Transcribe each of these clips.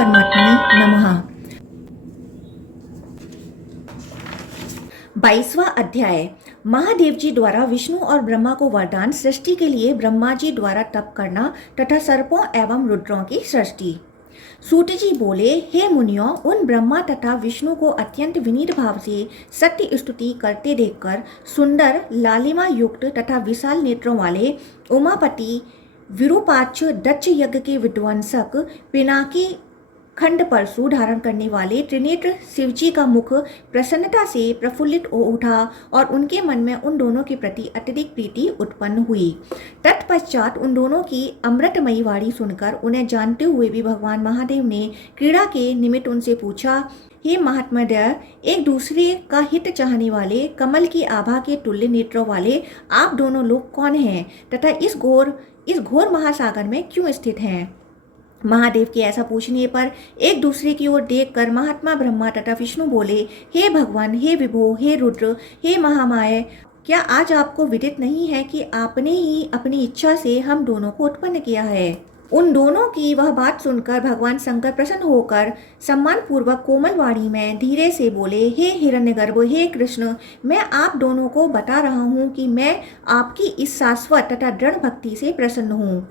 परमात्मने नमः। 22वां अध्याय। महादेव जी द्वारा विष्णु और ब्रह्मा को वरदान सृष्टि के लिए ब्रह्मा जी द्वारा तप करना तथा सर्पों एवं रुद्रों की सृष्टि। सूत जी बोले, हे मुनियों, उन ब्रह्मा तथा विष्णु को अत्यंत विनीत भाव से सत्य स्तुति करते देखकर सुंदर लालिमा युक्त तथा विशाल नेत्रों वाले उमापति विरूपाक्ष दक्ष यज्ञ के विध्वंसक पिनाकी खंड परशु धारण करने वाले त्रिनेत्र शिवजी का मुख प्रसन्नता से प्रफुल्लित हो उठा और उनके मन में उन दोनों के प्रति अत्यधिक प्रीति उत्पन्न हुई। तत्पश्चात उन दोनों की अमृतमयी वाणी सुनकर उन्हें जानते हुए भी भगवान महादेव ने क्रीड़ा के निमित्त उनसे पूछा, हे महात्मदय, एक दूसरे का हित चाहने वाले कमल की आभा के तुल्य नेत्रों वाले आप दोनों लोग कौन हैं तथा इस घोर महासागर में क्यों स्थित हैं? महादेव के ऐसा पूछने पर एक दूसरे की ओर देखकर महात्मा ब्रह्मा तथा विष्णु बोले, हे भगवान, हे विभो, हे रुद्र, हे महामाया, क्या आज आपको विदित नहीं है कि आपने ही अपनी इच्छा से हम दोनों को उत्पन्न किया है? उन दोनों की वह बात सुनकर भगवान शंकर प्रसन्न होकर सम्मान पूर्वक कोमल वाणी में धीरे से बोले, हे हिरण्यगर्भ, हे कृष्ण, मैं आप दोनों को बता रहा हूँ कि मैं आपकी इस शाश्वत तथा दृढ़ भक्ति से प्रसन्न हूँ।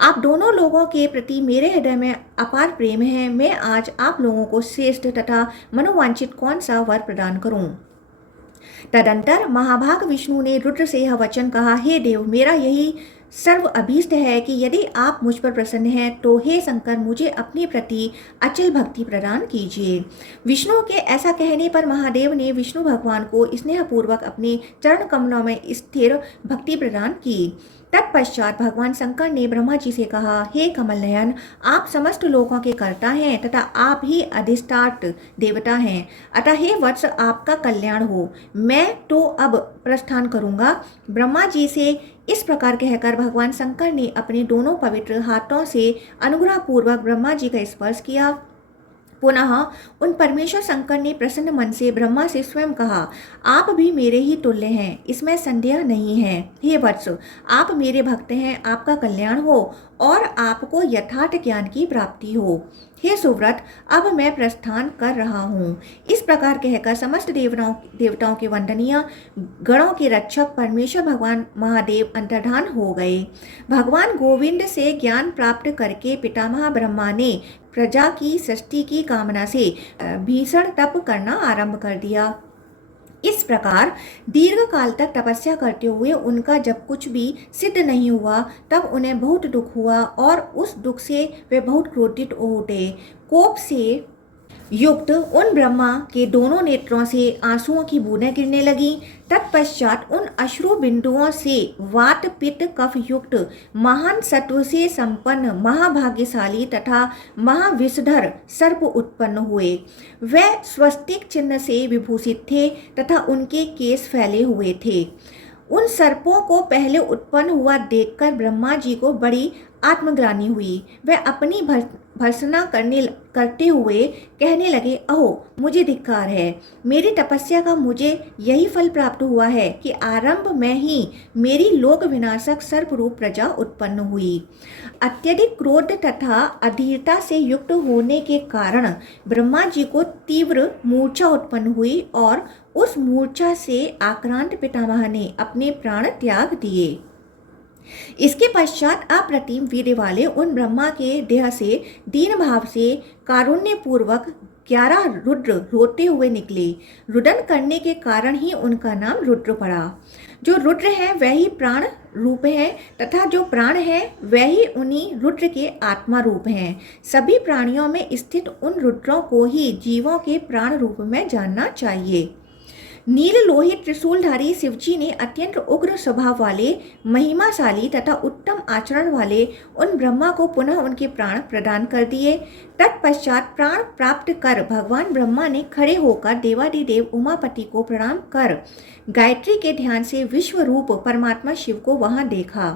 आप दोनों लोगों के प्रति मेरे हृदय में अपार प्रेम है। मैं आज आप लोगों को श्रेष्ठ तथा मनोवांछित कौन सा वर प्रदान करूं? तदंतर महाभाग विष्णु ने रुद्र से यह वचन कहा, हे देव, मेरा यही सर्व अभीष्ट है कि यदि आप मुझ पर प्रसन्न हैं तो हे शंकर, मुझे अपने प्रति अचल भक्ति प्रदान कीजिए। विष्णु के ऐसा कहने पर महादेव ने विष्णु भगवान को स्नेहपूर्वक अपने चरण कमलों में स्थिर भक्ति प्रदान की। तत्पश्चात भगवान शंकर ने ब्रह्मा जी से कहा, हे कमल नयन, आप समस्त लोगों के कर्ता हैं तथा आप ही अधिष्ठात देवता हैं, अतः हे वत्स, आपका कल्याण हो। मैं तो अब प्रस्थान करूंगा। ब्रह्मा जी से इस प्रकार कहकर भगवान शंकर ने अपने दोनों पवित्र हाथों से अनुग्रहपूर्वक ब्रह्मा जी का स्पर्श किया। पुनः उन परमेश्वर शंकर ने प्रसन्न मन से ब्रह्मा से स्वयं कहा, आप भी मेरे ही तुल्य हैं, इसमें संदेह नहीं है। हे वत्स, आप मेरे भक्त हैं, आपका कल्याण हो और आपको यथार्थ ज्ञान की प्राप्ति हो। हे सुव्रत, अब मैं प्रस्थान कर रहा हूँ। इस प्रकार कहकर समस्त देवताओं के वंदनीय गणों के रक्षक परमेश्वर भगवान महादेव अंतर्धान हो गए। भगवान गोविंद से ज्ञान प्राप्त करके पितामह ब्रह्मा ने प्रजा की सृष्टि की कामना से भीषण तप करना आरंभ कर दिया। इस प्रकार दीर्घ काल तक तपस्या करते हुए उनका जब कुछ भी सिद्ध नहीं हुआ तब उन्हें बहुत दुख हुआ और उस दुख से वे बहुत क्रोधित हो उठे। कोप से युक्त उन ब्रह्मा के दोनों नेत्रों से आंसुओं की बूंदें गिरने लगीं। तत्पश्चात उन अश्रु बिंदुओं से वात पित्त कफ युक्त महान सत्व से संपन्न महाभाग्यशाली तथा महाविषधर सर्प उत्पन्न हुए। वे स्वस्तिक चिन्ह से विभूषित थे तथा उनके केश फैले हुए थे। उन सर्पों को पहले उत्पन्न हुआ देखकर ब्रह्मा जी को बड़ी आत्मग्लानि हुई। वे अपनी भर्त्सना करते हुए कहने लगे, अहो, मुझे धिक्कार है। मेरी तपस्या का मुझे यही फल प्राप्त हुआ है कि आरंभ में ही मेरी लोक विनाशक सर्प रूप प्रजा उत्पन्न हुई। अत्यधिक क्रोध तथा अधीरता से युक्त होने के कारण ब्रह्मा जी को तीव्र मूर्छा उत्पन्न हुई और उस मूर्छा से आक्रांत पितामह ने अपने प्राण त्याग दिए। इसके पश्चात अप्रतिम वीर्य वाले उन ब्रह्मा के देह से दीन भाव से कारुण्य पूर्वक 11 रुद्र रोते हुए निकले। रुदन करने के कारण ही उनका नाम रुद्र पड़ा। जो रुद्र है वह ही प्राण रूप है तथा जो प्राण है वह ही उन्हीं रुद्र के आत्मा रूप हैं। सभी प्राणियों में स्थित उन रुद्रों को ही जीवों के प्राण रूप में जानना चाहिए। नील लोहित त्रिशूलधारी शिवजी ने अत्यंत उग्र स्वभाव वाले, महिमाशाली तथा उत्तम आचरण वाले उन ब्रह्मा को पुनः उनके प्राण प्रदान कर दिए। तत्पश्चात प्राण प्राप्त कर भगवान ब्रह्मा ने खड़े होकर देवादिदेव उमापति को प्रणाम कर गायत्री के ध्यान से विश्व रूप परमात्मा शिव को वहां देखा।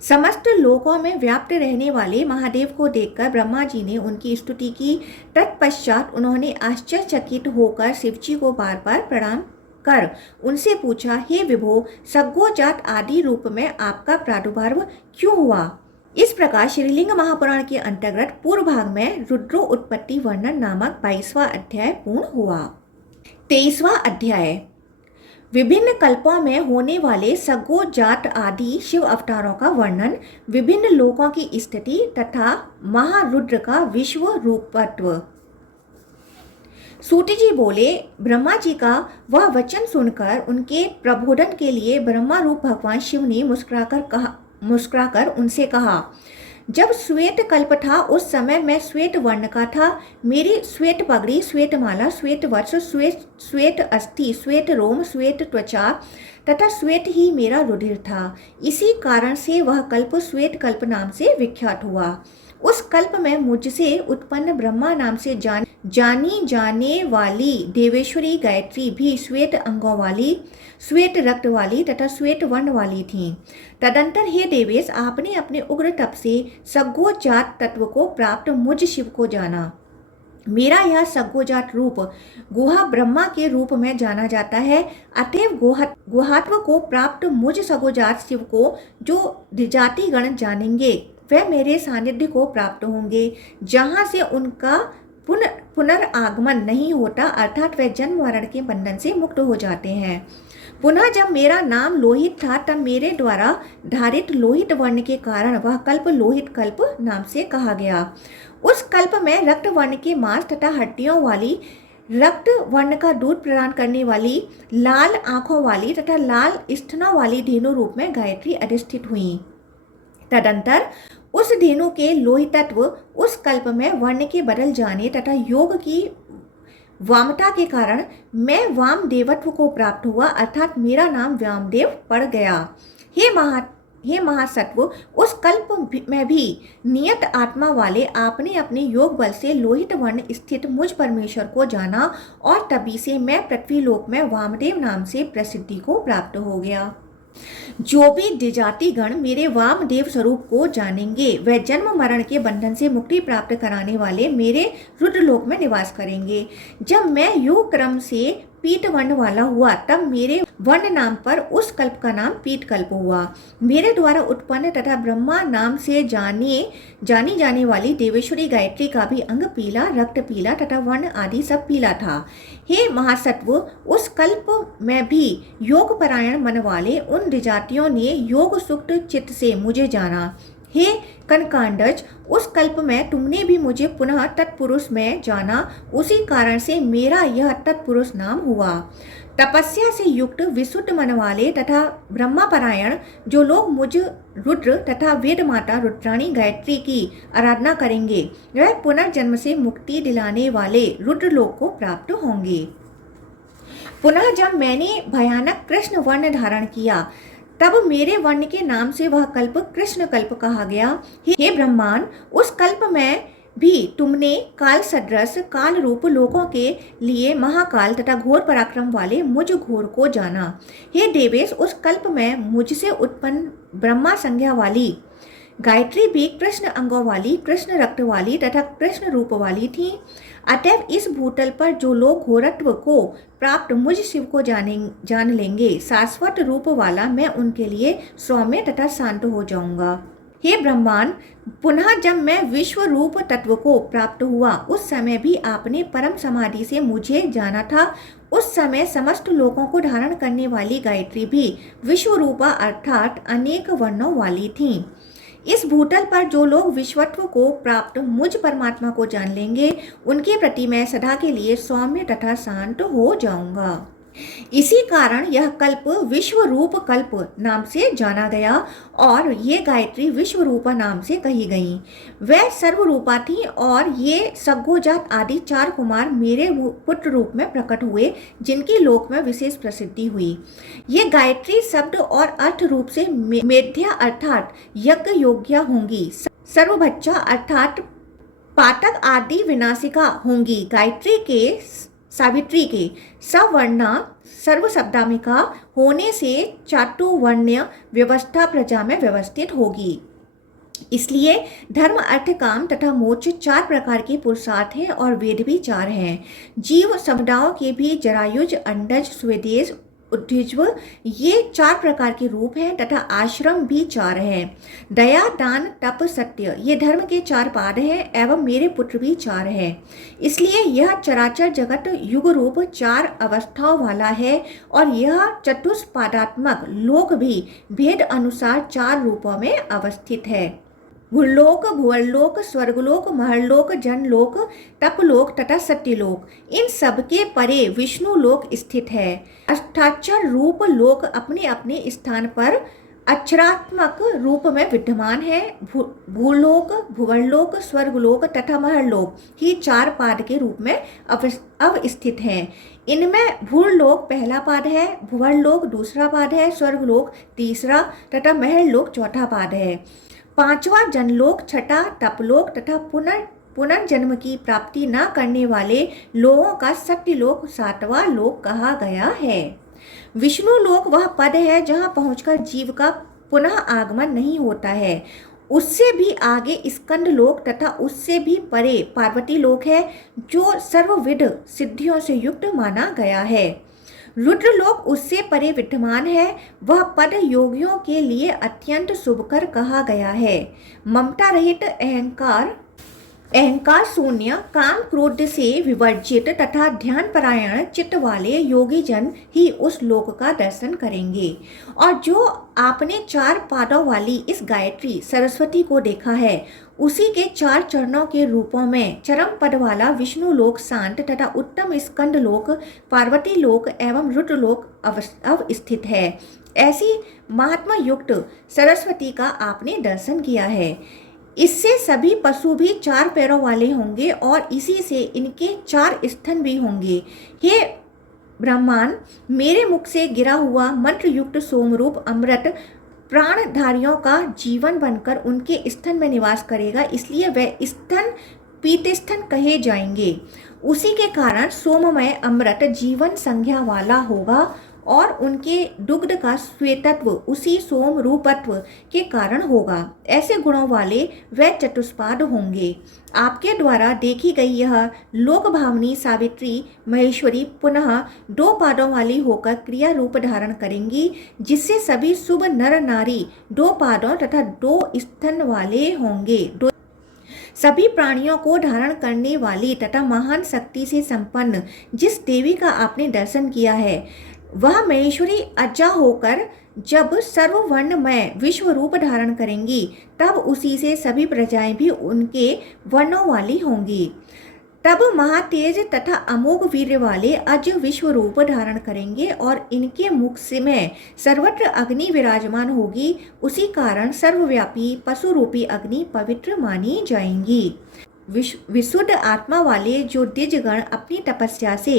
समस्त लोकों में व्याप्त रहने वाले महादेव को देखकर ब्रह्मा जी ने उनकी स्तुति की। तत्पश्चात उन्होंने आश्चर्यचकित होकर शिवजी को बार बार प्रणाम कर उनसे पूछा, हे विभो, सग्गोजात आदि रूप में आपका प्रादुर्भाव क्यों हुआ? इस प्रकार श्रीलिंग महापुराण के अंतर्गत पूर्व भाग में रुद्रो उत्पत्ति वर्णन नामक 22वां अध्याय पूर्ण हुआ। 23वां अध्याय विभिन्न कल्पों में होने वाले सगो जात आदि शिव अवतारों का वर्णन, विभिन्न लोकों की स्थिति तथा महारुद्र का विश्व रूपत्व। सूत जी बोले, ब्रह्मा जी का वह वचन सुनकर उनके प्रबोधन के लिए ब्रह्मा रूप भगवान शिव ने मुस्कुराकर उनसे कहा, जब श्वेत कल्प था उस समय मैं श्वेत वर्ण का था। मेरी श्वेत पगड़ी, श्वेत माला, श्वेत वस्त्र, श्वेत अस्थि, श्वेत रोम, श्वेत त्वचा तथा श्वेत ही मेरा रुधिर था। इसी कारण से वह कल्प श्वेत कल्प नाम से विख्यात हुआ। उस कल्प में मुझसे उत्पन्न ब्रह्मा नाम से जानी जाने वाली देवेश्वरी गायत्री भी श्वेत अंगों वाली, श्वेत रक्त वाली तथा श्वेत वर्ण वाली थीं। तदंतर हे देवेश, आपने अपने उग्र तप से सग्गोजात तत्व को प्राप्त मुझ शिव को जाना। मेरा यह सग्गोजात रूप गुहा ब्रह्मा के रूप में जाना जाता है। अतएव गुहात्व को प्राप्त मुझ सग्गोजात शिव को जो द्विजाति गण जानेंगे वह मेरे सानिध्य को प्राप्त होंगे, जहाँ से उनका पुनर्आगमन नहीं होता, अर्थात वे जन्म मरण के बंधन से मुक्त हो जाते हैं। पुनः जब मेरा नाम लोहित था तब मेरे द्वारा धारित लोहित वर्ण के कारण वह कल्प लोहित कल्प नाम से कहा गया। उस कल्प में रक्त वर्ण के मांस तथा हड्डियों वाली, रक्त वर्ण का दूध प्रदान करने वाली, लाल आंखों वाली तथा लाल स्तनों वाली धेनु रूप में गायत्री अधिष्ठित हुई। तदंतर उस धेनु के लोहितत्व उस कल्प में वर्ण के बदल जाने तथा योग की वामता के कारण मैं वामदेवत्व को प्राप्त हुआ, अर्थात मेरा नाम वामदेव पड़ गया। हे महासत्व, उस कल्प में भी नियत आत्मा वाले आपने अपने योग बल से लोहित वर्ण स्थित मुझ परमेश्वर को जाना और तभी से मैं पृथ्वी लोक में वामदेव नाम से प्रसिद्धि को प्राप्त हो गया। जो भी द्विजाति गण मेरे वामदेव स्वरूप को जानेंगे वे जन्म मरण के बंधन से मुक्ति प्राप्त कराने वाले मेरे रुद्रलोक में निवास करेंगे। जब मैं योग क्रम से पीत वर्ण वाला हुआ तब मेरे वर्ण नाम पर उस कल्प का नाम पीत कल्प हुआ। मेरे द्वारा उत्पन्न तथा ब्रह्मा नाम से जानी जाने वाली देवेश्वरी गायत्री का भी अंग पीला, रक्त पीला तथा वर्ण आदि सब पीला था। हे महासत्व, उस कल्प में भी योग परायण मन वाले उन द्विजातियों ने योग सुक्त चित्त से मुझे जाना। हे कनकांडज, उस कल्प में तुमने भी मुझे पुनः तत्पुरुष में जाना, उसी कारण से मेरा यह तत्पुरुष नाम हुआ। तपस्या से युक्त विशुद्ध मन वाले तथा ब्रह्मापरायण जो लोग मुझ रुद्र तथा वेद माता रुद्राणी गायत्री की आराधना करेंगे वह पुनर्जन्म से मुक्ति दिलाने वाले रुद्रलोक को प्राप्त होंगे। पुनः जब मैंने भयानक कृष्ण वर्ण धारण किया तब मेरे वर्ण के नाम से वह कल्प कृष्ण कल्प कहा गया। हे ब्रह्मांड, उस कल्प में भी तुमने काल सदृश काल रूप लोगों के लिए महाकाल तथा घोर पराक्रम वाले मुझ घोर को जाना। हे देवेश, उस कल्प में मुझसे उत्पन्न ब्रह्मा संज्ञा वाली गायत्री भी कृष्ण अंगों वाली, कृष्ण रक्त वाली तथा कृष्ण रूप वाली थी। अतएव इस भूतल पर जो लोग घोरत्व को प्राप्त मुझ शिव को जान लेंगे, शाश्वत रूप वाला मैं उनके लिए सौम्य तथा शांत हो जाऊंगा। हे ब्रह्मांड, पुनः जब मैं विश्व रूप तत्व को प्राप्त हुआ उस समय भी आपने परम समाधि से मुझे जाना था। उस समय समस्त लोगों को धारण करने वाली गायत्री भी विश्व रूपा अर्थात अनेक वर्णों वाली थी। इस भूतल पर जो लोग विश्वत्व को प्राप्त मुझ परमात्मा को जान लेंगे उनके प्रति मैं सदा के लिए सौम्य तथा शांत हो जाऊंगा। इसी कारण यह कल्प विश्व रूप कल्प नाम से जाना गया और ये गायत्री विश्व रूपा नाम से कही गई। वह सर्वरूपा थी और ये सग्गोजात आदि 4 कुमार मेरे पुत्र रूप में प्रकट हुए जिनकी लोक में विशेष प्रसिद्धि हुई। ये गायत्री शब्द और अर्थ रूप से मेध्या अर्थात यज्ञ योग्या होंगी, सर्वभक्षा अर्थात पातक आदि विनाशिका होंगी। गायत्री के सावित्री के सवर्णा सर्वशब्दामिका होने से चातुर्वर्ण्य व्यवस्था प्रजा में व्यवस्थित होगी। इसलिए धर्म अर्थ काम तथा मोक्ष 4 प्रकार के पुरुषार्थ हैं और वेद भी 4 हैं। जीव समुदायों के भी जरायुज, अंडज, स्वदेश, उद्धिज्व, ये 4 प्रकार के रूप हैं तथा आश्रम भी 4 हैं। दया, दान, तप, सत्य, ये धर्म के 4 पाद हैं एवं मेरे पुत्र भी 4 हैं। इसलिए यह चराचर जगत युग रूप 4 अवस्थाओं वाला है और यह चतुष्पादात्मक लोक भी भेद अनुसार 4 रूपों में अवस्थित है। भूलोक, भुवरलोक, स्वर्गलोक, महरलोक, जनलोक, तपलोक तथा सत्यलोक, इन सबके परे विष्णु लोक स्थित है। अष्टाक्षर रूप लोक अपने अपने स्थान पर अक्षरात्मक रूप में विद्यमान है। भूलोक, भुवरलोक, स्वर्गलोक तथा महरलोक ही 4 पाद के रूप में अवस्थित हैं। इनमें भूलोक पहला पाद है, भुवरलोक दूसरा पाद है, स्वर्गलोक तीसरा तथा महरलोक चौथा पाद है। 5वां जनलोक, छठा तपलोक तथा पुनर्जन्म की प्राप्ति न करने वाले लोगों का सत्यलोक 7वां लोक कहा गया है। विष्णु लोक वह पद है जहाँ पहुंचकर जीव का पुनः आगमन नहीं होता है। उससे भी आगे स्कंद लोक तथा उससे भी परे पार्वती लोक है जो सर्वविध सिद्धियों से युक्त माना गया है। रुद्रलोक उससे परे विद्यमान है, वह पद योगियों के लिए अत्यंत शुभकर कहा गया है। ममता रहित अहंकार शून्य, काम क्रोध से विवर्जित तथा ध्यान परायण चित्त वाले योगी जन ही उस लोक का दर्शन करेंगे। और जो आपने 4 पादों वाली इस गायत्री सरस्वती को देखा है, उसी के 4 चरणों के रूपों में चरम पद वाला विष्णु लोक शांत तथा उत्तम स्कंद लोक, पार्वती लोक एवं रुद्र लोक अवस्थित है। ऐसी महात्मा युक्त सरस्वती का आपने दर्शन किया है। इससे सभी पशु भी 4 पैरों वाले होंगे और इसी से इनके 4 स्तन भी होंगे। हे ब्रह्मांड, मेरे मुख से गिरा हुआ मंत्र युक्त सोमरूप अमृत प्राणधारियों का जीवन बनकर उनके स्तन में निवास करेगा, इसलिए वह स्तन पीतस्थन कहे जाएंगे। उसी के कारण सोममय अमृत जीवन संज्ञा वाला होगा और उनके दुग्ध का श्वेतत्व उसी सोम रूपत्व के कारण होगा। ऐसे गुणों वाले वह चतुष्पाद होंगे। आपके द्वारा देखी गई यह लोक भावनी सावित्री महेश्वरी पुनः 2 पादों वाली होकर क्रिया रूप धारण करेंगी, जिससे सभी शुभ नर नारी 2 पादों तथा 2 स्तन वाले होंगे। सभी प्राणियों को धारण करने वाली तथा महान शक्ति से संपन्न जिस देवी का आपने दर्शन किया है, वह महेश्वरी अज्जा होकर जब सर्ववर्णमय विश्व रूप धारण करेंगी, तब उसी से सभी प्रजाएं भी उनके वर्णों वाली होंगी। तब महातेज तथा अमोघ वीर्य वाले अज विश्व रूप धारण करेंगे और इनके मुख से में सर्वत्र अग्नि विराजमान होगी। उसी कारण सर्वव्यापी पशु रूपी अग्नि पवित्र मानी जाएंगी। विशुद्ध आत्मा वाले जो द्विजगण अपनी तपस्या से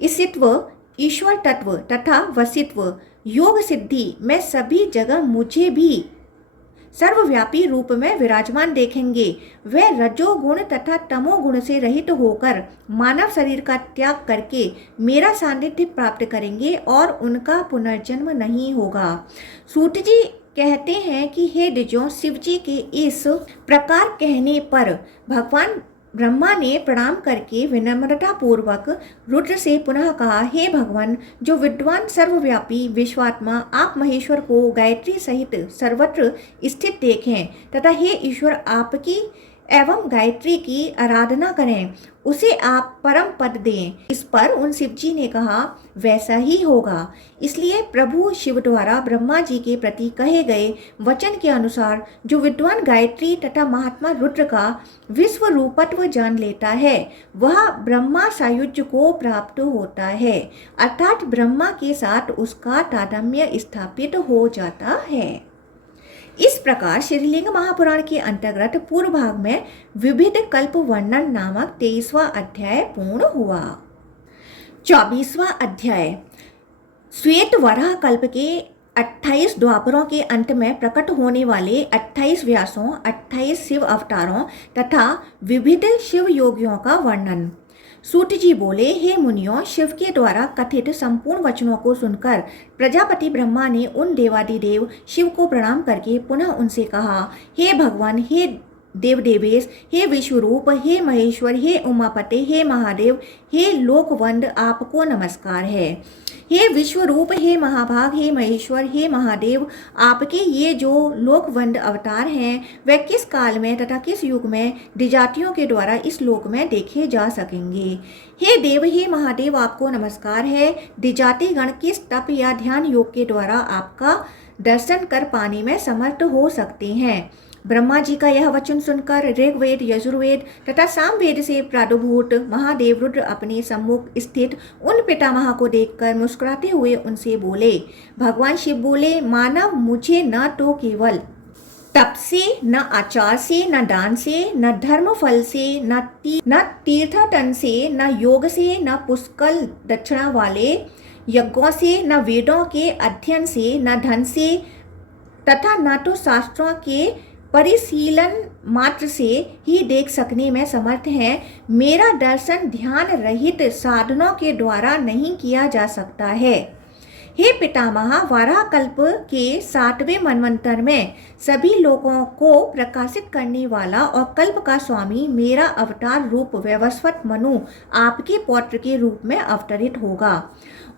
ईशित्व, ईश्वर तत्व तथा वसित्व, योग सिद्धि में सभी जगह मुझे भी सर्वव्यापी रूप में विराजमान देखेंगे। वे रजोगुण तथा तमोगुण से रहित होकर मानव शरीर का त्याग करके मेरा सानिध्य प्राप्त करेंगे और उनका पुनर्जन्म नहीं होगा। सूत जी कहते हैं कि हे द्विजों, शिव जी के इस प्रकार कहने पर भगवान ब्रह्मा ने प्रणाम करके विनम्रता पूर्वक रुद्र से पुनः कहा, हे भगवान, जो विद्वान सर्वव्यापी विश्वात्मा आप महेश्वर को गायत्री सहित सर्वत्र स्थित देखें तथा हे ईश्वर आपकी एवं गायत्री की आराधना करें, उसे आप परम पद दें। इस पर उन शिवजी ने कहा, वैसा ही होगा। इसलिए प्रभु शिव द्वारा ब्रह्मा जी के प्रति कहे गए वचन के अनुसार जो विद्वान गायत्री तथा महात्मा रुद्र का विश्व रूपत्व जान लेता है, वह ब्रह्मा सायुज्य को प्राप्त होता है, अर्थात ब्रह्मा के साथ उसका तादात्म्य स्थापित हो जाता है। इस प्रकार श्रीलिंग महापुराण के अंतर्गत पूर्व भाग में विविध कल्प वर्णन नामक 23वां अध्याय पूर्ण हुआ। 24वां अध्याय श्वेत वराह कल्प के 28 द्वापरों के अंत में प्रकट होने वाले 28 व्यासों, 28 शिव अवतारों तथा विविध शिव योगियों का वर्णन। सूत जी बोले, हे मुनियों, शिव के द्वारा कथित संपूर्ण वचनों को सुनकर प्रजापति ब्रह्मा ने उन देवादिदेव शिव को प्रणाम करके पुनः उनसे कहा, हे भगवान, हे देवदेवेश, हे विश्वरूप, हे महेश्वर, हे उमापते, हे महादेव, हे लोकवंद, आपको नमस्कार है। हे विश्वरूप, हे महाभाग, हे महेश्वर, हे महादेव, आपके ये जो लोकवंद अवतार हैं वे किस काल में तथा किस युग में द्विजातियों के द्वारा इस लोक में देखे जा सकेंगे। हे देव, हे महादेव, आपको नमस्कार है। द्विजाति गण किस तप या ध्यान योग के द्वारा आपका दर्शन कर पाने में समर्थ हो सकते हैं। ब्रह्मा जी का यह वचन सुनकर ऋग्वेद, यजुर्वेद तथा सामवेद से प्रादुर्भूत महादेव रुद्र अपने सम्मुख स्थित उन पितामह को देखकर मुस्कुराते हुए उनसे बोले। भगवान शिव बोले, मानव मुझे न तो केवल तप से, न आचार से, न दान से, न धर्म फल से, न तीर्थटन से, न योग से, न पुष्कल दक्षिणा वाले यज्ञों से, न वेदों के अध्ययन से, न धन से तथा न तो शास्त्रों के परिशीलन मात्र से ही देख सकने में समर्थ है। मेरा दर्शन ध्यान रहित साधनों के द्वारा नहीं किया जा सकता है। हे पितामह, वाराह कल्प के 7वें मनवंतर में सभी लोगों को प्रकाशित करने वाला और कल्प का स्वामी मेरा अवतार रूप वैवस्वत मनु आपके पौत्र के रूप में अवतरित होगा।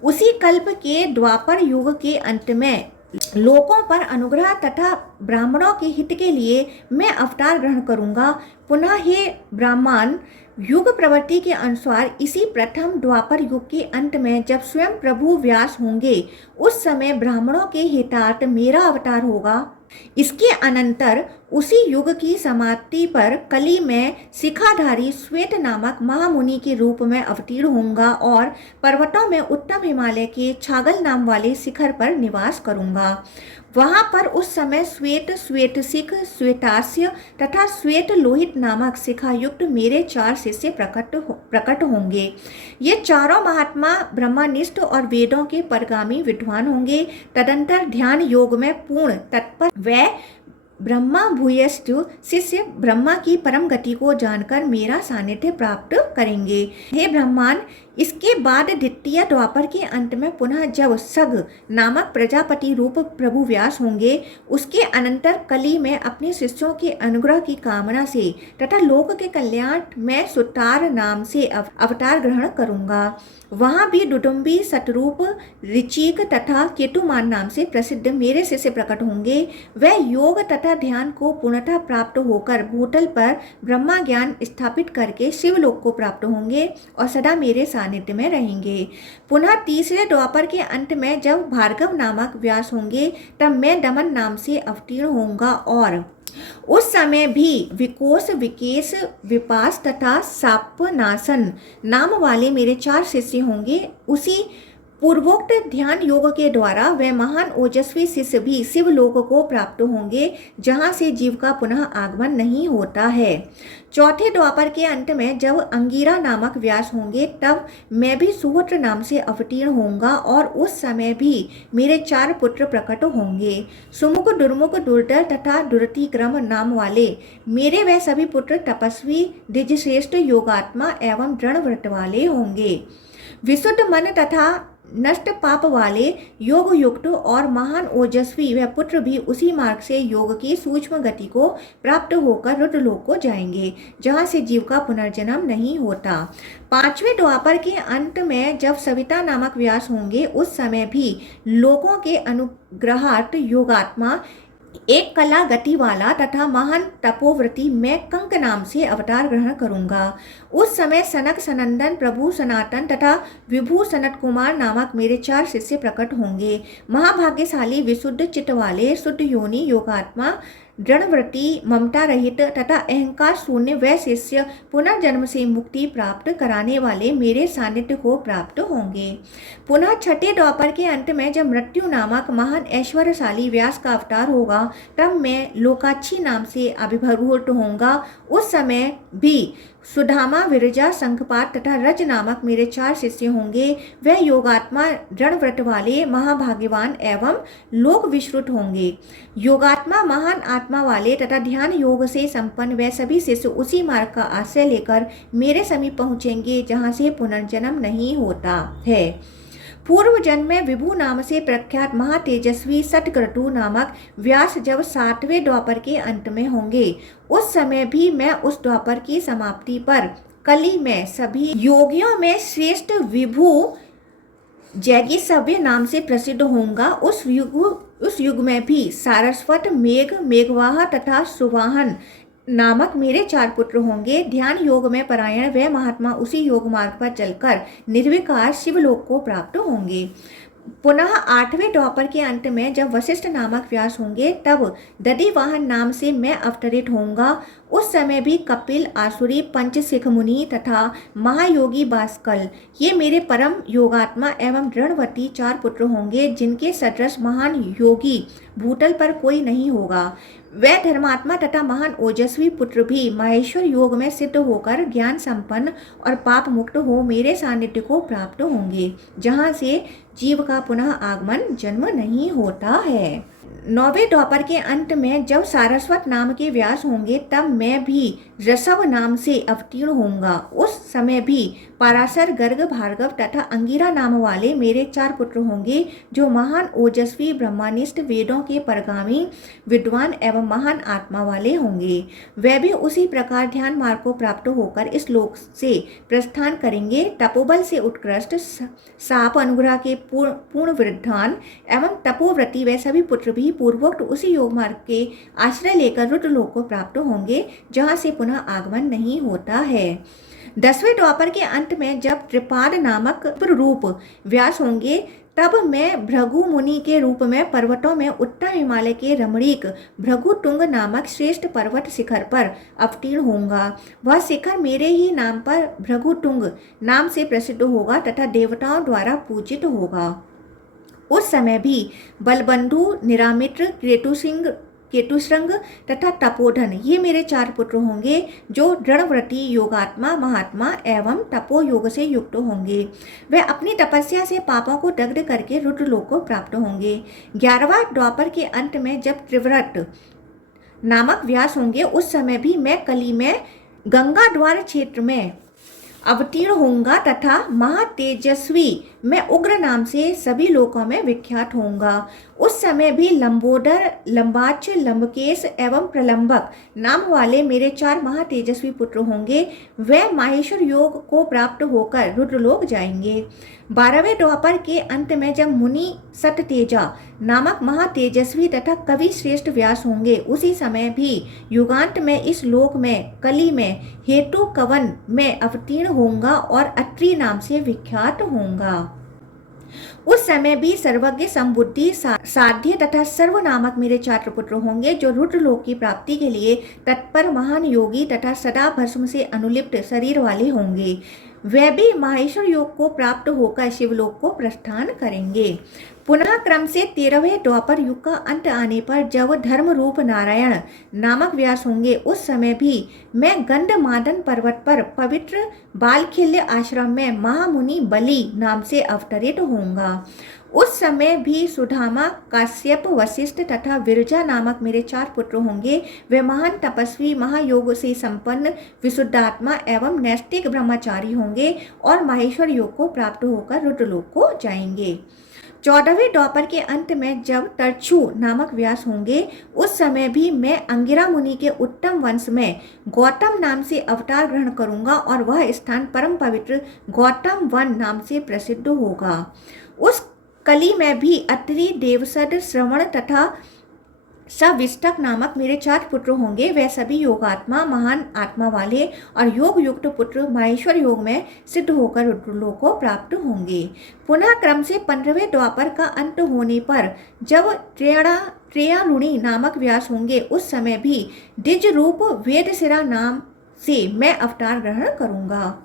उसी कल्प के द्वापर युग के अंत में लोगों पर अनुग्रह तथा ब्राह्मणों के हित के लिए मैं अवतार ग्रहण करूंगा। पुनः हे ब्राह्मण, युग प्रवृत्ति के अनुसार इसी प्रथम द्वापर युग के अंत में जब स्वयं प्रभु व्यास होंगे उस समय ब्राह्मणों के हितार्थ मेरा अवतार होगा। इसके अनंतर उसी युग की समाप्ति पर कली में शिखाधारी श्वेत नामक महामुनि के रूप में अवतीर्ण होऊंगा और पर्वतों में उत्तम हिमालय के छागल नाम वाले शिखर पर निवास करूंगा। वहां पर उस समय श्वेत, श्वेत शिख, श्वेतास्य तथा श्वेत लोहित नामक शिखायुक्त मेरे 4 शिष्य प्रकट होंगे। ये चारों महात्मा ब्रह्मनिष्ठ और वेदों के परगामी विद्वान होंगे। तदंतर ध्यान योग में पूर्ण तत्पर व ब्रह्मा भूयस्थ शिष्य ब्रह्मा की परम गति को जानकर मेरा सानिध्य प्राप्त करेंगे। हे ब्रह्मांड, इसके बाद द्वितीय द्वापर के अंत में पुनः जब सग नामक प्रजापति रूप प्रभु व्यास होंगे उसके अनंतर कली में अपने शिष्यों के अनुग्रह की कामना से तथा लोक के कल्याण में सुतार नाम से अवतार ग्रहण करूंगा। वहाँ भी डुडुम्बी, सतरूप, ऋचिक तथा केतुमान नाम से प्रसिद्ध मेरे शिष्य प्रकट होंगे। वह योग तथा ध्यान को पूर्णतः प्राप्त होकर भूतल पर ब्रह्मा ज्ञान स्थापित करके शिवलोक को प्राप्त होंगे और सदा मेरे सानिध्य में रहेंगे। पुनः तीसरे द्वापर के अंत में जब भार्गव नामक व्यास होंगे तब मैं दमन नाम से अवतीर्ण होऊंगा और उस समय भी विकोष, विकेश, विपास तथा सापनासन नाम वाले मेरे 4 शिष्य होंगे। उसी पूर्वोक्त ध्यान योग के द्वारा वह महान ओजस्वी शिष्य भी शिवलोक को प्राप्त होंगे जहाँ से जीव का पुनः आगमन नहीं होता है। चौथे द्वापर के अंत में जब अंगिरा नामक व्यास होंगे तब मैं भी सुहोत्र नाम से अवतीर्ण होऊंगा और उस समय भी मेरे 4 पुत्र प्रकट होंगे। सुमुख, दुर्मुख, दुर्धर तथा दुरतिक्रम नाम वाले मेरे वह सभी पुत्र तपस्वी, द्विजश्रेष्ठ, योगात्मा एवं दृढ़ व्रत वाले होंगे। विशुद्ध मन तथा नष्ट पाप वाले योग युक्त और महान ओजस्वी वह पुत्र भी उसी मार्ग से योग की सूक्ष्म गति को प्राप्त होकर रुद्रलोक को जाएंगे जहाँ से जीव का पुनर्जन्म नहीं होता। 5वें द्वापर के अंत में जब सविता नामक व्यास होंगे उस समय भी लोगों के अनुग्रहार्थ योगात्मा, एक कला गति वाला तथा महान तपोव्रती मैं कंक नाम से अवतार ग्रहण करूंगा। उस समय सनक, सनंदन, प्रभु सनातन तथा विभू सनत कुमार नामक मेरे 4 शिष्य प्रकट होंगे। महाभाग्यशाली, विशुद्ध चित्त वाले, शुद्ध योनि, योगात्मा, दृढ़व्रती, ममता रहित तथा अहंकार शून्य वह शिष्य पुनर्जन्म से मुक्ति प्राप्त कराने वाले मेरे सानिध्य को प्राप्त होंगे। पुनः 6ठे द्वापर के अंत में जब मृत्यु नामक महान ऐश्वर्यशाली व्यास का अवतार होगा तब मैं लोकाक्षी नाम से आविर्भूत होऊंगा। उस समय भी सुधामा, विरजा, शंखपात तथा रज नामक मेरे 4 शिष्य होंगे। वह योगात्मा, दृढ़ व्रत वाले, महाभाग्यवान एवं लोक विश्रुत होंगे। योगात्मा, महान आत्मा वाले तथा ध्यान योग से संपन्न वह सभी शिष्य उसी मार्ग का आश्रय लेकर मेरे समीप पहुँचेंगे जहाँ से पुनर्जन्म नहीं होता है। पूर्व जन्म में विभु नाम से प्रख्यात महातेजस्वी सटक्रतु नामक व्यास जब 7वें द्वापर के अंत में होंगे, उस समय भी मैं उस द्वापर की समाप्ति पर कली में सभी योगियों में श्रेष्ठ विभु जैगीसव्य नाम से प्रसिद्ध होऊंगा। उस युग में भी सारस्वत, मेघ, मेघवाह तथा सुवाहन नामक मेरे 4 पुत्र होंगे। ध्यान योग में परायण वे महात्मा उसी योग मार्ग पर चलकर निर्विकार शिवलोक को प्राप्त होंगे। पुनः 8वें द्वापर के अंत में जब वशिष्ठ नामक व्यास होंगे, तब दधिवाहन नाम से मैं अवतरित होऊंगा। उस समय भी कपिल, आसुरी, पंचशिख मुनि तथा महायोगी बास्कल ये मेरे परम योगात्मा एवं रणवती 4 पुत्र होंगे, जिनके सदृश महान योगी भूतल पर कोई नहीं होगा। वह धर्मात्मा तथा महान ओजस्वी पुत्र भी माहेश्वर योग में सिद्ध होकर ज्ञान संपन्न और पाप मुक्त हो मेरे सानिध्य को प्राप्त होंगे, जहाँ से जीव का पुनः आगमन जन्म नहीं होता है। 9वें द्वापर के अंत में जब सारस्वत नाम के व्यास होंगे, तब मैं भी ऋषभ नाम से अवतीर्ण होऊंगा। उस समय भी पराशर, गर्ग, भार्गव तथा अंगिरा नाम वाले मेरे 4 पुत्र होंगे, जो महान ओजस्वी ब्रह्मनिष्ठ वेदों के परगामी विद्वान एवं महान आत्मा वाले होंगे। वे भी उसी प्रकार ध्यान मार्ग को प्राप्त होकर इस लोक से प्रस्थान करेंगे। तपोबल से उत्कृष्ट, साप अनुग्रह के पूर्ण वृद्धान एवं तपोव्रती वे सभी पुत्र भी पूर्वोक्त उसी योग मार्ग के आश्रय लेकर रुद्र लोक को प्राप्त होंगे, जहाँ से पुनः आगमन नहीं होता है। 10वें द्वापर के अंत में जब त्रिपाद नामक रूप व्यास होंगे, तब मैं भृगु मुनि के रूप में पर्वतों में उत्तर हिमालय के रमणीक भृगुटुंग नामक श्रेष्ठ पर्वत शिखर पर अवतीर्ण होऊंगा। वह शिखर मेरे ही नाम पर भृगुटुंग नाम से प्रसिद्ध होगा तथा देवताओं द्वारा पूजित होगा। उस समय भी बलबंधु, निरामित्र, केतुश्रृंग तथा तपोधन ये मेरे 4 पुत्र होंगे, जो दृढ़व्रती योगात्मा, महात्मा एवं तपो योग से युक्त होंगे। वे अपनी तपस्या से पापों को दग्ध करके रुद्रलोक को प्राप्त होंगे। 11वां द्वापर के अंत में जब त्रिव्रत नामक व्यास होंगे, उस समय भी मैं कली में गंगा द्वार क्षेत्र में अवतीर्ण होऊंगा तथा महातेजस्वी मैं उग्र नाम से सभी लोकों में विख्यात होऊंगा। उस समय भी लंबोदर, लंबाक्ष, लंबकेश एवं प्रलंबक नाम वाले मेरे 4 महातेजस्वी पुत्र होंगे। वे माहेश्वर योग को प्राप्त होकर रुद्रलोक जाएंगे। 12वें द्वापर के अंत में जब मुनि सततेजा नामक महातेजस्वी तथा कवि श्रेष्ठ व्यास होंगे, उसी समय भी युगांत में इस लोक में कली में हेतु कवन में अवतीर्ण होऊंगा और अत्रि नाम से विख्यात होऊंगा। उस समय भी सर्वज्ञ, संबुद्धि, साध्य तथा सर्व नामक मेरे 4 पुत्र होंगे, जो रुद्रलोक की प्राप्ति के लिए तत्पर महान योगी तथा सदा भस्म से अनुलिप्त शरीर वाले होंगे। वे भी माहेश्वर योग को प्राप्त होकर शिवलोक को प्रस्थान करेंगे। पुनः क्रम से 13वें द्वापर युग का अंत आने पर जब धर्म रूप नारायण नामक व्यास होंगे, उस समय भी मैं गंधमादन पर्वत पर पवित्र बालखिल्य आश्रम में महामुनि बलि नाम से अवतरित होऊंगा। उस समय भी सुधामा, काश्यप, वशिष्ठ तथा विरजा नामक मेरे 4 पुत्र होंगे। वे महान तपस्वी, महायोग से संपन्न विशुद्धात्मा एवं नैष्टिक ब्रह्मचारी होंगे और माहेश्वर योग को प्राप्त होकर रुद्रलोक को जाएंगे। 14वें द्वापर के अंत में जब तरक्षु नामक व्यास होंगे, उस समय भी मैं अंगिरा मुनि के उत्तम वंश में गौतम नाम से अवतार ग्रहण करूंगा और वह स्थान परम पवित्र गौतम वन नाम से प्रसिद्ध होगा। उस कली में भी अत्रि, देवसद, श्रवण तथा सविष्टक नामक मेरे 4 पुत्र होंगे। वे सभी योगात्मा, महान आत्मा वाले और योग युक्त पुत्र माहेश्वर योग में सिद्ध होकर रुद्रलोक को प्राप्त होंगे। पुनः क्रम से 15वें द्वापर का अंत होने पर जब त्रेयारुणी नामक व्यास होंगे, उस समय भी द्विज रूप वेदशिरा नाम से मैं अवतार ग्रहण करूंगा।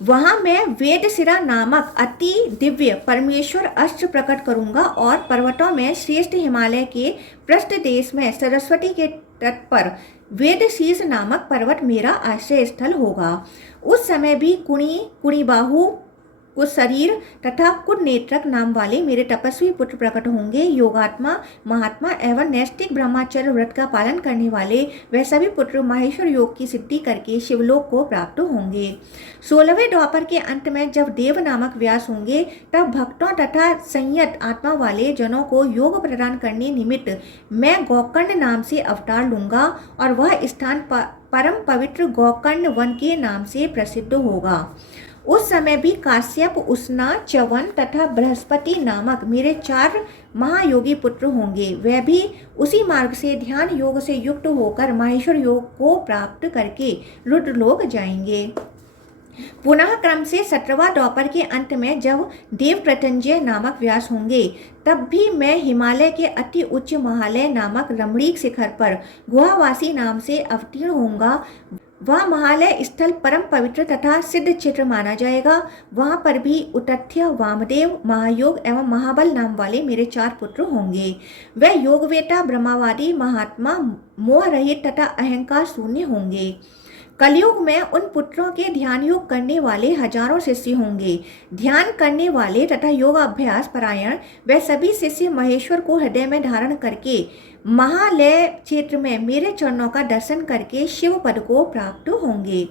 वहाँ मैं वेदशिरा नामक अति दिव्य परमेश्वर अस्त्र प्रकट करूंगा और पर्वतों में श्रेष्ठ हिमालय के पृष्ठ देश में सरस्वती के तट पर वेदशीष नामक पर्वत मेरा आश्रय स्थल होगा। उस समय भी कुणी, कुणीबाहु, कुशरीर तथा कुनेत्रक नाम वाले मेरे तपस्वी पुत्र प्रकट होंगे। योगात्मा, महात्मा एवं नैष्ठिक ब्रह्मचर्य व्रत का पालन करने वाले वह सभी पुत्र माहेश्वर योग की सिद्धि करके शिवलोक को प्राप्त होंगे। 16वें द्वापर के अंत में जब देव नामक व्यास होंगे, तब भक्तों तथा संयत आत्मा वाले जनों को योग प्रदान करने निमित्त मैं गोकर्ण नाम से अवतार लूंगा और वह स्थान परम पवित्र गोकर्ण वन के नाम से प्रसिद्ध होगा। उस समय भी काश्यप, उष्णा, च्यवन तथा बृहस्पति नामक मेरे 4 महायोगी पुत्र होंगे। वे भी उसी मार्ग से ध्यान योग से युक्त होकर माहेश्वर योग को प्राप्त करके रुद्रलोक जाएंगे। पुनः क्रम से 17वां द्वापर के अंत में जब देव प्रत्यंजय नामक व्यास होंगे, तब भी मैं हिमालय के अति उच्च महालय नामक रमणीक शिखर पर गुहावासी नाम से अवतीर्ण होऊंगा। वह महालय स्थल परम पवित्र तथा सिद्ध क्षेत्र माना जाएगा। वहां पर भी उतथ्य, वामदेव, महायोग एवं महाबल नाम वाले मेरे 4 पुत्र होंगे। वे योगवेता, ब्रह्मवादी, महात्मा, मोह रहित तथा अहंकार शून्य होंगे। कलयुग में उन पुत्रों के ध्यान योग करने वाले हजारों शिष्य होंगे। ध्यान करने वाले तथा योगाभ्यास परायण वे सभी शिष्य महेश्वर को हृदय में धारण करके महालय क्षेत्र में मेरे चरणों का दर्शन करके शिव पद को प्राप्त होंगे।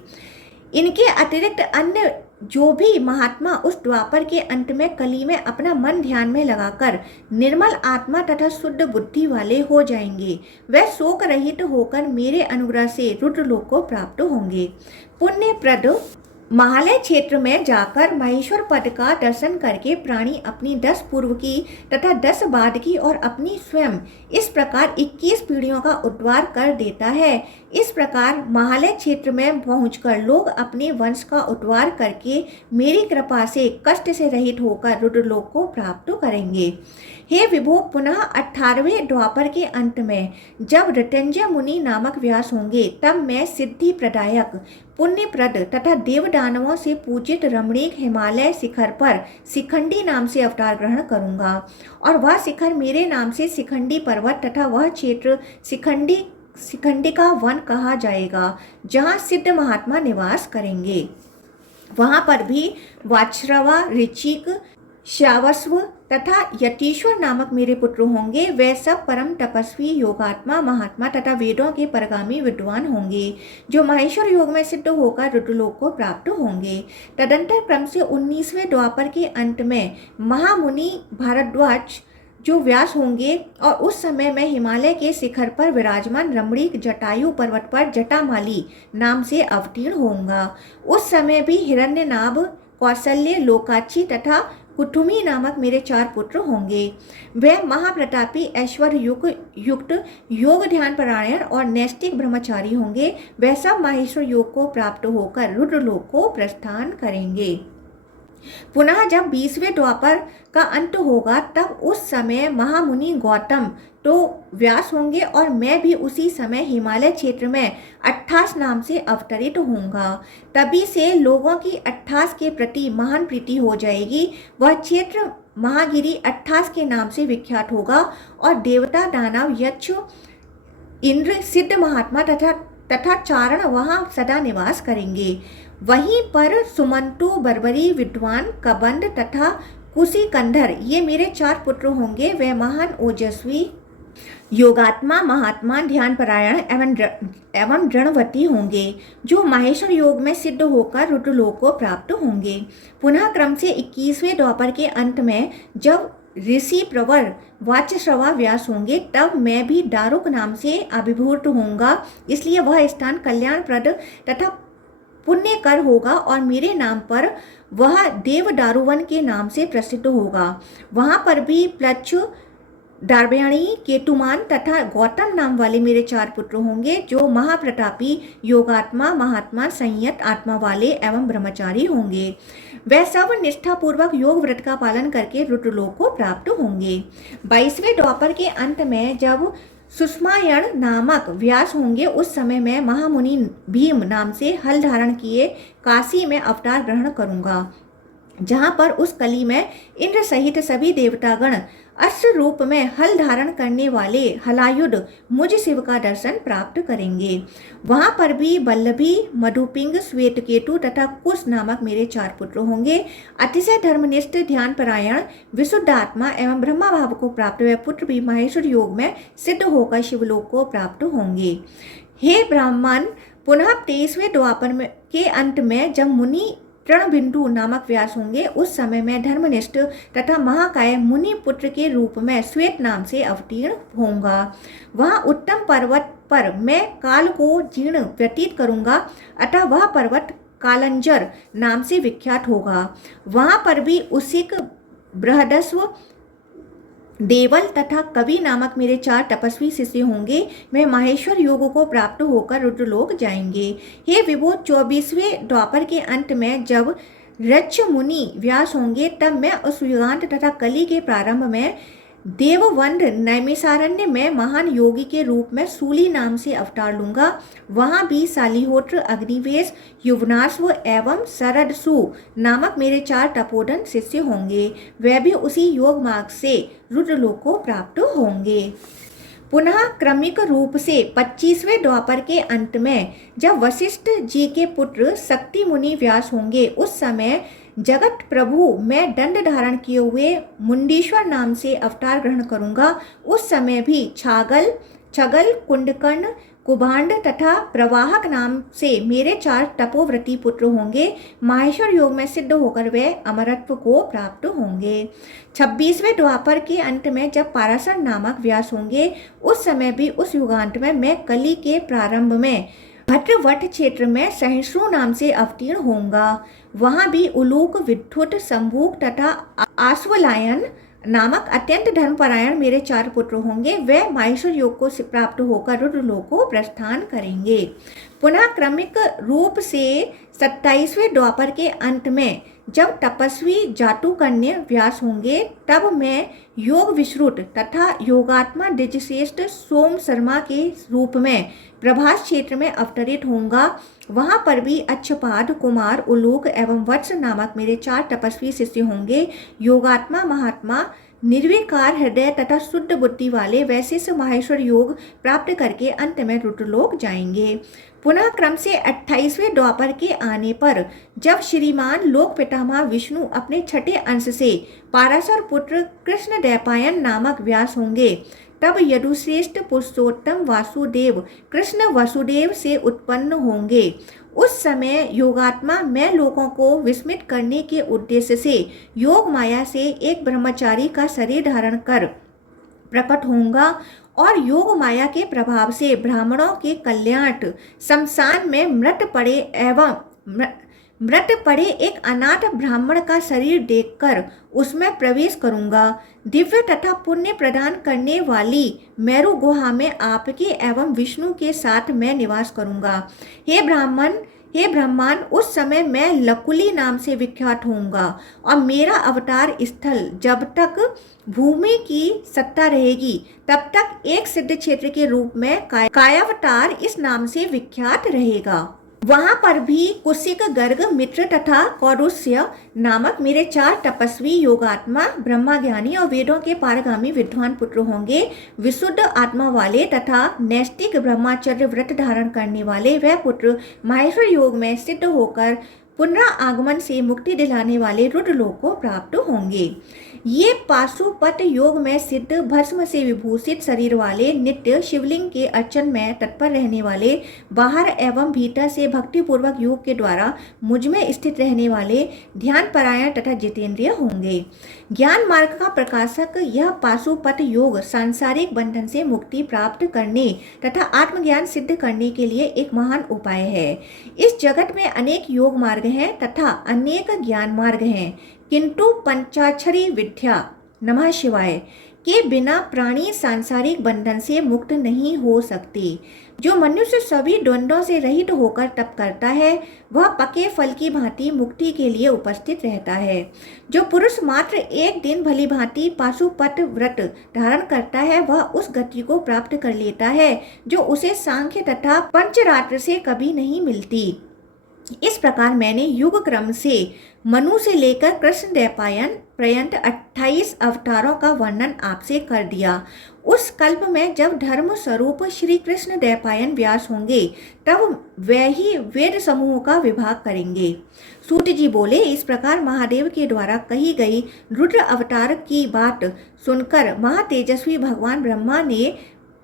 इनके अतिरिक्त अन्य जो भी महात्मा उस द्वापर के अंत में कली में अपना मन ध्यान में लगाकर निर्मल आत्मा तथा शुद्ध बुद्धि वाले हो जाएंगे, वे शोक रहित होकर मेरे अनुग्रह से रुद्रलोक को प्राप्त होंगे। पुण्यप्रद महालय क्षेत्र में जाकर महेश्वर पद का दर्शन करके प्राणी अपनी 10 पूर्व की तथा 10 बाद की और अपनी स्वयं इस प्रकार 21 पीढ़ियों का उद्धार कर देता है। इस प्रकार महालय क्षेत्र में पहुंचकर लोग अपने वंश का उद्धार करके मेरी कृपा से कष्ट से रहित होकर रुद्रलोक को प्राप्त करेंगे। हे विभो, पुनः 18वें द्वापर के अंत में जब ऋतंजय मुनि नामक व्यास होंगे, तब मैं सिद्धि प्रदायक, पुण्यप्रद तथा देव दानवों से पूजित रमणीक हिमालय शिखर पर शिखंडी नाम से अवतार ग्रहण करूंगा और वह शिखर मेरे नाम से शिखंडी पर्वत तथा वह क्षेत्र शिखंडिका वन कहा जाएगा, जहाँ सिद्ध महात्मा निवास करेंगे। वहाँ पर भी वाच्छ्रवा, ऋचिक, श्यावस्व तथा यतीश्वर नामक मेरे पुत्र होंगे। वे सब परम तपस्वी, योगात्मा, महात्मा तथा वेदों के परगामी विद्वान होंगे, जो महेश्वर योग में सिद्ध होकर रुद्रलोक को प्राप्त होंगे। तदंतर क्रम से 19वें द्वापर के अंत में महामुनि भारद्वाज जो व्यास होंगे और उस समय मैं हिमालय के शिखर पर विराजमान रमणीक जटायु पर्वत पर जटामाली नाम से अवतीर्ण होऊंगा। उस समय भी हिरण्यनाभ, कौशल्य, लोकाक्षी तथा कुटुमी नामक मेरे 4 पुत्र होंगे। वे महाप्रतापी, ऐश्वर्य युक्त, योग ध्यान परायण और नैष्ठिक ब्रह्मचारी होंगे। वे सब माहेश्वर योग को प्राप्त होकर रुद्रलोक को प्रस्थान करेंगे। पुनः जब 20वें द्वापर का अंत होगा, तब उस समय महामुनि गौतम तो व्यास होंगे और मैं भी उसी समय हिमालय क्षेत्र में 28 नाम से अवतरित होऊंगा। तभी से लोगों की 28 के प्रति महान प्रीति हो जाएगी। वह क्षेत्र महागिरी 28 के नाम से विख्यात होगा और देवता, दानव, यक्ष, इंद्र, सिद्ध महात्मा तथा चारण वहाँ सदा निवास करेंगे। वहीं पर सुमंतु, बर्बरी, विद्वान, कबंध तथा कुशी कंधर ये मेरे 4 पुत्र होंगे। वे महान ओजस्वी, योगात्मा, महात्मा, ध्यान परायण एवं दृढ़वती होंगे, जो माहेश्वर योग में सिद्ध होकर रुद्रलोक को प्राप्त होंगे। पुनः क्रम से 21वें द्वापर के अंत में जब ऋषि प्रवर वाच्यश्रवा व्यास होंगे, तब मैं भी दारुक नाम से अभिभूत होऊंगा। इसलिए वह स्थान कल्याणप्रद तथा पुण्यकर होगा और मेरे नाम पर वह देव दारुवन के नाम से प्रसिद्ध होगा। वहाँ पर भी प्लच्छ, दार्भ्याणी, केतुमान तथा गौतम नाम वाले मेरे 4 पुत्र होंगे, जो महाप्रतापी, योगात्मा, महात्मा, संयत आत्मा वाले एवं ब्रह्मचारी होंगे। वे सब निष्ठापूर्वक योग व्रत का पालन करके रुद्रलोक को प्राप्त होंगे। 22वें द्वापर के अंत में जब सुषमायण नामक व्यास होंगे, उस समय मैं महामुनि भीम नाम से हल धारण किए काशी में अवतार ग्रहण करूंगा। जहाँ पर उस कली में इंद्र सहित सभी देवतागण अस्त्र रूप में हल धारण करने वाले हलायुध मुझ शिव का दर्शन प्राप्त करेंगे। वहाँ पर भी बल्लभी, मधुपिंग, श्वेतकेतु तथा कुश नामक मेरे 4 पुत्र होंगे। अतिशय धर्मनिष्ठ, ध्यान परायण, विशुद्ध आत्मा एवं ब्रह्मा भाव को प्राप्त वे पुत्र भी महेश्वर योग में सिद्ध होकर शिवलोक को प्राप्त होंगे। हे ब्राह्मण, पुनः 23वें द्वापर के अंत में जब मुनि तृणबिंदु नामक व्यास होंगे, उस समय मैं धर्मनिष्ठ तथा महाकाय मुनि पुत्र के रूप में श्वेत नाम से अवतीर्ण होऊंगा। वहाँ उत्तम पर्वत पर मैं काल को जीर्ण व्यतीत करूंगा, अतः वह पर्वत कालंजर नाम से विख्यात होगा। वहाँ पर भी उसिक, बृहदस्व, देवल तथा कवि नामक मेरे 4 तपस्वी शिष्य होंगे। वे माहेश्वर योग को प्राप्त होकर रुद्रलोक जाएंगे। हे विभो, 24वें द्वापर के अंत में जब रक्ष मुनि व्यास होंगे, तब मैं उस युगांत तथा कली के प्रारंभ में देववंद नैमिषारण्य में महान योगी के रूप में सूली नाम से अवतार लूंगा। वहाँ भी शालिहोत्र, अग्निवेश, युवनाश्व एवं शरदसु नामक मेरे 4 तपोधन शिष्य होंगे। वे भी उसी योग मार्ग से रुद्रलोक को प्राप्त होंगे। पुनः क्रमिक रूप से 25वें द्वापर के अंत में जब वशिष्ठ जी के पुत्र शक्ति मुनि व्यास होंगे, उस समय जगत प्रभु मैं दंड धारण किए हुए मुंडीश्वर नाम से अवतार ग्रहण करूंगा। उस समय भी छागल, छगल, कुंडकर्ण, कुभांड तथा प्रवाहक नाम से मेरे 4 तपोव्रती पुत्र होंगे। माहेश्वर योग में सिद्ध होकर वे अमरत्व को प्राप्त होंगे। 26वें द्वापर के अंत में जब पाराशर नामक व्यास होंगे, उस समय भी उस युगांत में मैं कली के प्रारंभ में भट्टवट क्षेत्र में सहिष्णु नाम से अवतीर्ण होऊंगा। वहाँ भी उलूक, विद्युत, संभूक तथा आश्वलायन नामक अत्यंत धर्मपरायण मेरे 4 पुत्र होंगे। वे माहेश्वर योग को प्राप्त होकर रुद्रलोक को प्रस्थान करेंगे। पुनः क्रमिक रूप से 27वें द्वापर के अंत में जब तपस्वी जातुकर्ण्य व्यास होंगे, तब मैं योग विश्रुत तथा योगात्मा द्विजश्रेष्ठ सोम शर्मा के रूप में प्रभास क्षेत्र में अवतरित होऊंगा। वहाँ पर भी अच्छपाद, कुमार, उलूक एवं वत्स नामक मेरे 4 तपस्वी शिष्य होंगे। योगात्मा, महात्मा, निर्विकार हृदय तथा शुद्ध बुद्धि वाले वैशिष्ट माहेश्वर योग प्राप्त करके अंत में रुद्रलोक जाएंगे। पुनः क्रम से 28वें द्वापर के आने पर जब श्रीमान लोक पितामह विष्णु अपने छठे अंश से पाराशर पुत्र कृष्ण दैपायन नामक व्यास होंगे, तब यदुश्रेष्ठ पुरुषोत्तम वासुदेव कृष्ण वसुदेव से उत्पन्न होंगे। उस समय योगात्मा मैं लोगों को विस्मित करने के उद्देश्य से योग माया से एक ब्रह्मचारी का शरीर धारण कर प्रकट होऊंगा और योग माया के प्रभाव से ब्राह्मणों के कल्याण शमशान में मृत पड़े एक अनाथ ब्राह्मण का शरीर देखकर उसमें प्रवेश करूंगा। दिव्य तथा पुण्य प्रदान करने वाली मेरु गुहा में आपके एवं विष्णु के साथ मैं निवास करूंगा। हे ब्राह्मण, उस समय मैं लकुली नाम से विख्यात होऊंगा और मेरा अवतार स्थल जब तक भूमि की सत्ता रहेगी, तब तक एक सिद्ध क्षेत्र के रूप में कायावतार इस नाम से विख्यात रहेगा। वहाँ पर भी कुशिक, गर्ग, मित्र तथा कौरुष्य नामक मेरे 4 तपस्वी योगात्मा, ब्रह्मज्ञानी और वेदों के पारगामी विद्वान पुत्र होंगे। विशुद्ध आत्मा वाले तथा नैष्टिक ब्रह्मचर्य व्रत धारण करने वाले वह पुत्र माहेश्वर योग में सिद्ध होकर पुनरागमन से मुक्ति दिलाने वाले रुद्रलोक को प्राप्त होंगे। ये पाशुपत योग में सिद्ध भस्म से विभूषित शरीर वाले, नित्य शिवलिंग के अर्चन में तत्पर रहने वाले, बाहर एवं भीतर से भक्तिपूर्वक योग के द्वारा मुझ में स्थित रहने वाले, ध्यान परायण तथा जितेंद्रिय होंगे। ज्ञान मार्ग का प्रकाशक यह पाशुपत योग सांसारिक बंधन से मुक्ति प्राप्त करने तथा आत्मज्ञान सिद्ध करने के लिए एक महान उपाय है। इस जगत में अनेक योग मार्ग हैं तथा अनेक ज्ञान मार्ग हैं, किंतु पंचाक्षरी विद्या नमः शिवाय के बिना प्राणी सांसारिक बंधन से मुक्त नहीं हो सकते। जो मनुष्य सभी द्वंद्वों से रहित होकर तप करता है, वह पके फल की भांति मुक्ति के लिए उपस्थित रहता है। जो पुरुष मात्र एक दिन भली भांति पाशुपत व्रत धारण करता है, वह उस गति को प्राप्त कर लेता है जो उसे सांख्य तथा पंचरात्र से कभी नहीं मिलती। इस प्रकार मैंने युग क्रम से मनु से लेकर कृष्ण द्वैपायन पर्यंत 28 अवतारों का वर्णन आपसे कर दिया। उस कल्प में जब धर्म स्वरूप श्री कृष्ण द्वैपायन व्यास होंगे, तब वह ही वेद समूह का विभाग करेंगे। सूत जी बोले, इस प्रकार महादेव के द्वारा कही गई रुद्र अवतार की बात सुनकर महातेजस्वी भगवान ब्रह्मा ने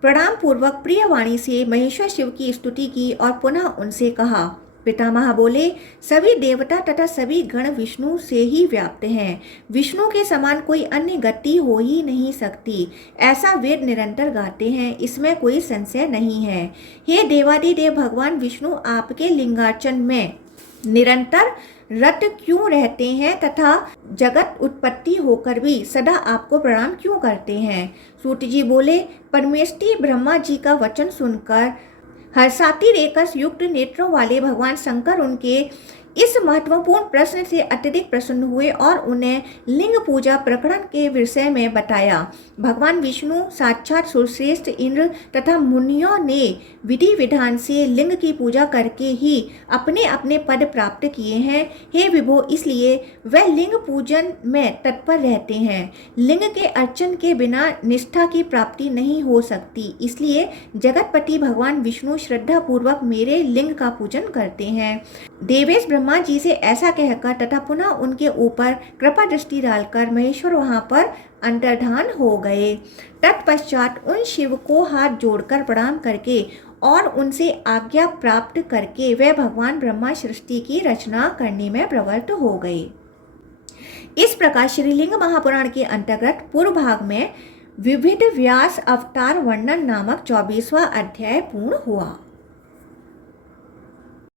प्रणाम पूर्वक प्रिय वाणी से महेश्वर शिव की स्तुति की और पुनः उनसे कहा। पितामह बोले, सभी देवता तथा सभी गण विष्णु से ही व्याप्त हैं। विष्णु के समान कोई अन्य गति हो ही नहीं सकती, ऐसा वेद निरंतर गाते हैं, इसमें कोई संशय नहीं है। हे देवादिदेव भगवान विष्णु, आपके लिंगार्चन में निरंतर रत क्यों रहते हैं तथा जगत उत्पत्ति होकर भी सदा आपको प्रणाम क्यों करते हैं? सूत जी बोले, परमेष्टि ब्रह्मा जी का वचन सुनकर हर्षाति रेकस युक्त नेत्रों वाले भगवान शंकर उनके इस महत्वपूर्ण प्रश्न से अत्यधिक प्रसन्न हुए और उन्हें लिंग पूजा प्रकरण के विषय में बताया। भगवान विष्णु साक्षात सुरश्रेष्ठ इंद्र तथा मुनियों ने विधि विधान से लिंग की पूजा करके ही अपने अपने पद प्राप्त किए हैं। हे विभो, इसलिए वह लिंग पूजन में तत्पर रहते हैं। लिंग के अर्चन के बिना निष्ठा की प्राप्ति नहीं हो सकती, इसलिए जगतपति भगवान विष्णु श्रद्धा पूर्वक मेरे लिंग का पूजन करते हैं। देवेश ब्रह्मा जी से ऐसा कहकर तथा पुनः उनके ऊपर कृपा दृष्टि डालकर महेश्वर वहां पर अंतर्धान हो गए। तत्पश्चात उन शिव को हाथ जोड़कर प्रणाम करके और उनसे आज्ञा प्राप्त करके वे भगवान ब्रह्मा सृष्टि की रचना करने में प्रवृत्त हो गए। इस प्रकार श्रीलिंग महापुराण के अंतर्गत पूर्व भाग में विविध व्यास अवतार वर्णन नामक 24वां अध्याय पूर्ण हुआ।